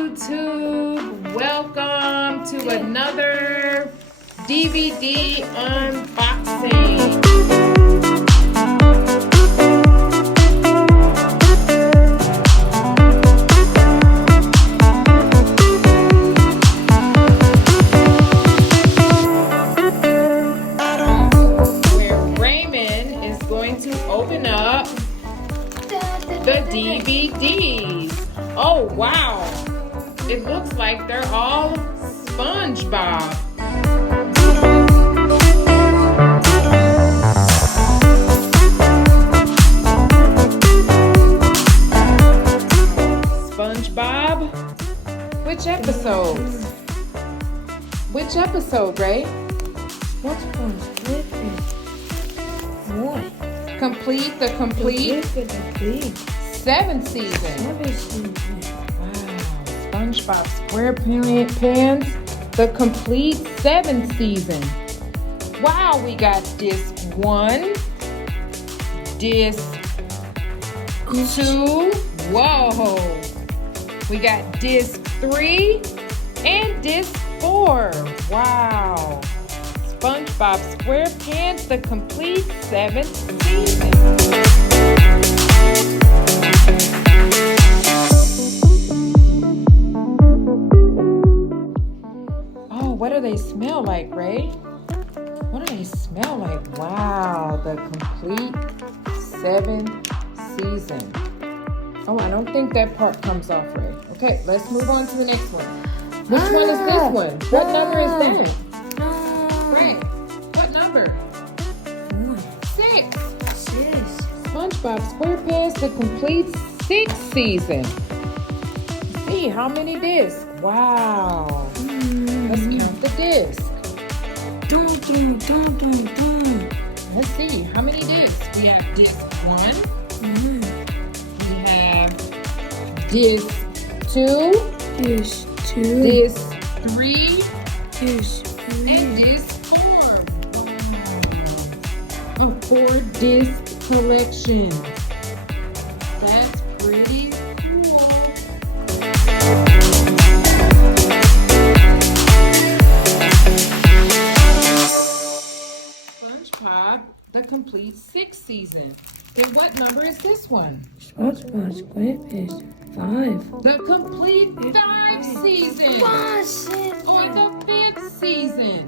YouTube, welcome to another DVD unboxing. Where Raymond is going to open up the DVDs. Oh wow! It looks like they're all SpongeBob. SpongeBob? Which episodes? Which episode, Ray? Which one's different? What? Complete the complete seventh season. Wow. SpongeBob SquarePants, the complete seventh season. Wow, we got disc 1, disc 2. Whoa. We got disc 3 and disc 4. Wow. SpongeBob SquarePants, the complete seventh season. Oh, what do they smell like, Ray? What do they smell like? Wow, the complete seventh season. Oh, I don't think that part comes off, Ray. Okay, let's move on to the next one. Which one is this one? What number is that? Ray, what number? 6. SpongeBob SquarePants, the complete 6th season. Let's see, how many discs? Wow. Let's count the discs. Let's see, how many discs? We have disc 1. We have disc 2. Disc 3. And disc 4. Wow. A 4-disc collection. That's pretty cool. SpongeBob, the complete 6th season. Okay, what number is this one? SpongeBob SquarePants 5. The complete 5th season. Oh, and the 5th season.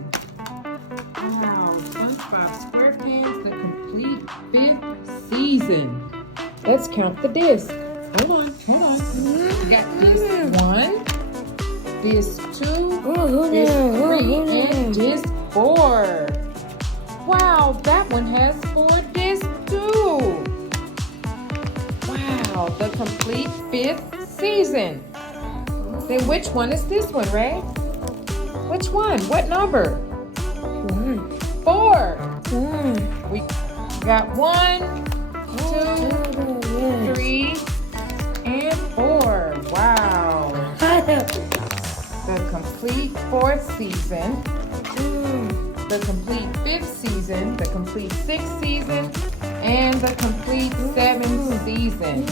Wow, SpongeBob SquarePants, the complete 5th season. Let's count the discs. Hold on. We got disc 1, disc 2, disc 3, and disc 4. Wow, that one has 4 discs too. Wow, the complete 5th season. Then which one is this one, Ray? Which one? What number? 4. We got 1, 2, 3, and 4. Wow. The complete 4th season. The complete 5th season, the complete 6th season, and the complete 7th season.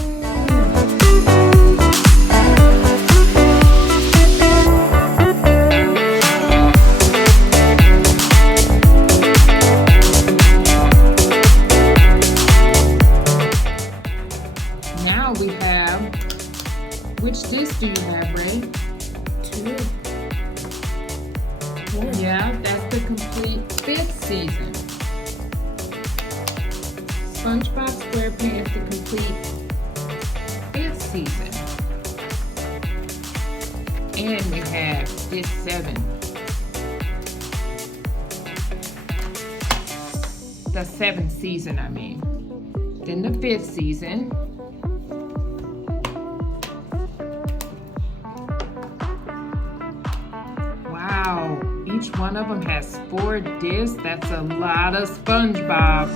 Now we have, which disc do you have, Ray? 2. Yeah, that's the complete 5th season. SpongeBob SquarePants, the complete 5th season. And we have disc 7. The 7th season, I mean. Then the 5th season. Wow. Each one of them has 4 discs. That's a lot of SpongeBob.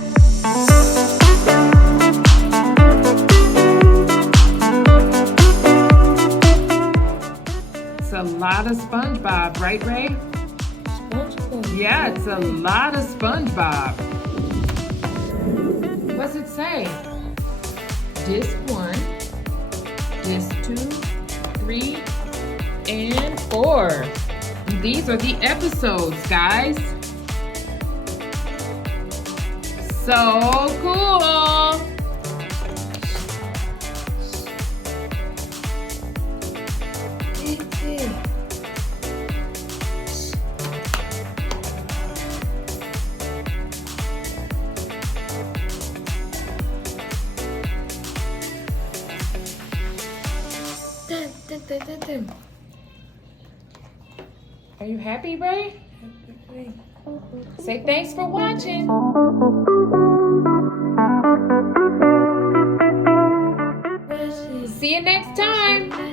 It's a lot of SpongeBob, right, Ray? SpongeBob. Yeah, it's a lot of SpongeBob. What's it say? Disc 1, Disc 2, 3, and 4. These are the episodes, guys. So cool. Are you happy, Ray? Say thanks for watching. See you next time.